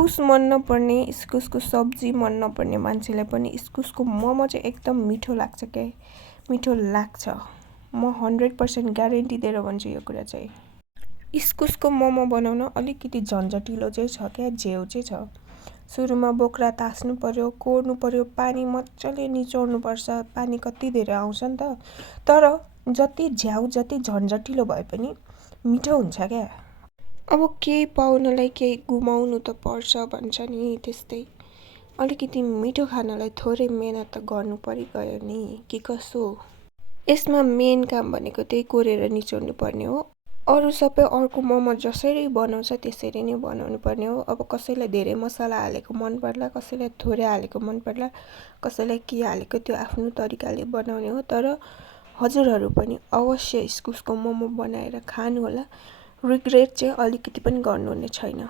इस्कुस मन नपर्ने, इस्कुसको सब्जी मन नपर्ने मान्छेलाई पनि इस्कुसको मोमो चाहिँ एकदम मिठो लाग्छ के, मिठो लाग्छ। म 100% ग्यारेन्टी दिएर भन्छु यो कुरा चाहिँ। इस्कुसको मोमो बनाउन अलिकति झन्झटिलो चाहिँ छ क्या, झेउ चाहिँ छ। सुरुमा बोक्रा तास्नु पर्यो, कोर्नु पर्यो, पानी मजाले निचोड्नु पर्छ, पानी कति धेरै आउँछ नि त। तर जति झ्याउ जति झन्झटिलो भए पनि मिठो हुन्छ क्या। अब केही पाउनलाई केही गुमाउनु त पर्छ भन्छ नि, त्यस्तै अलिकति मिठो खानलाई थोरै मेहनत त गर्नु परिगयो नि, कि कसो। यसमा मेन काम भनेको त्यही कोरेर निचोड्नु पर्ने हो। अरू सबै अर्को मोमो जसरी बनाउँछ त्यसरी नै बनाउनु पर्ने हो। अब कसैलाई धेरै मसला हालेको मन पर्ला, कसैलाई थोरै हालेको मन पर्ला, कसैलाई के हालेको त्यो आफ्नो तरिकाले बनाउने हो। तर हजुरहरू पनि अवश्य इस्कुसको मोमो बनाएर खानु होला, रिग्रेट चाहिँ अलिकति पनि गर्नुहुने छैन।